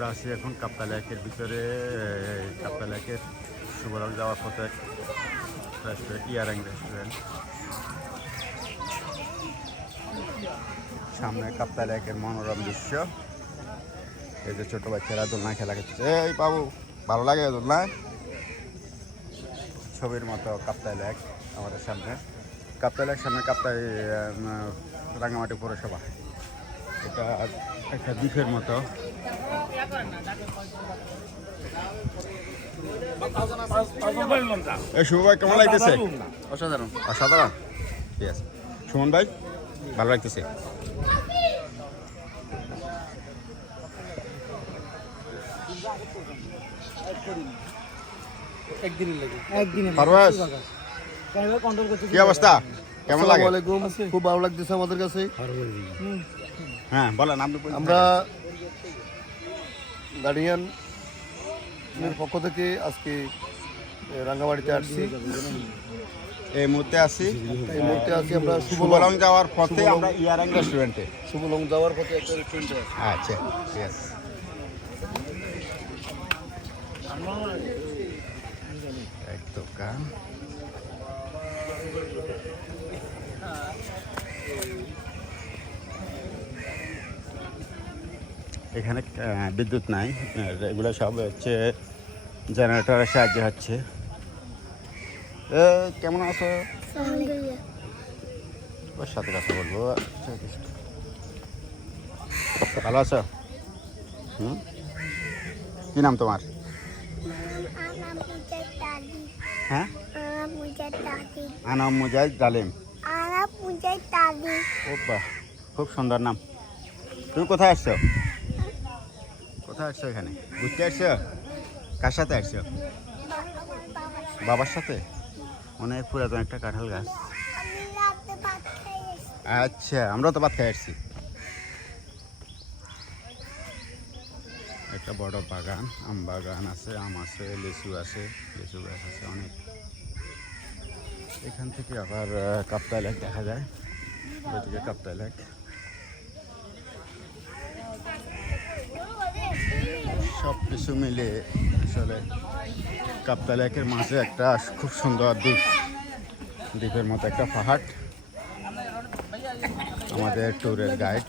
আমরা আছি এখন কাপ্তাই লেকের ভিতরে। কাপ্তাই লেকের শুভরং যাওয়ার পথে রেস্টুরেন্ট, ইয়ারিং রেস্টুরেন্ট। সামনে কাপ্তাই লেকের মনোরম দৃশ্য। এই যে ছোট বাচ্চারা দোলনায় খেলা করছে। এই বাবু, ভালো লাগে দোলনায়? ছবির মতো কাপ্তাই লেক আমাদের সামনে। কাপ্তাই লেক সামনে কাপ্তাই রাঙ্গামাটি পৌরসভা। এটা একটা দ্বীপের মতো। এই শুভ ভাই কেমন লাগতেছে? অসাধারণ। অসাধারণ, ঠিক আছে। সুমন ভাই ভালো লাগতেছে? পারভেজ, কি অবস্থা? কেমন লাগে? খুব ভালো লাগতেছে আমাদের কাছে। হ্যাঁ বলেন। আমরা গার্ডিয়ান পক্ষ থেকে আজকে রাঙ্গামাটিতে আসছি। এই মুহূর্তে আছি আমরা শুভলং যাওয়ার পথে। আমরা ইয়ারিং রেস্টুরেন্টে। শুভলং যাওয়ার পথে একটা রেস্টুরেন্টে আছি। আচ্ছা, ঠিক আছে। এক দোকান। এখানে বিদ্যুৎ নাই, এগুলো সব হচ্ছে জেনারেটরের সাহায্যে হচ্ছে। কেমন আছো? ওর সাথে কথা বলবো। ভালো আছো? কি নাম তোমার? হ্যাঁ, আনাম মুজাহিদ ডালিম। ও বাহ, খুব সুন্দর নাম। তুমি কোথায় আসছো? কোথায় আসছো? এখানে ঘুরতে আসছো? কার সাথে আসছো? বাবার সাথে? অনেক পুরাতন একটা কাঁঠাল গাছ। আচ্ছা, আমরা তো ভাত খাই আসছি। একটা বড় বাগান, আম বাগান আছে, আম আছে, লিচু আছে, লিচু গাছ আছে অনেক। এখান থেকে আবার কাপ্তাই লেক দেখা যায়। ওইদিকে কাপ্তাই লেক। সব কিছু মিলে আসলে কাপ্তাই লেকের মাঝে একটা খুব সুন্দর দ্বীপ, দ্বীপের মতো একটা পাহাড়। আমাদের ট্যুরের গাইড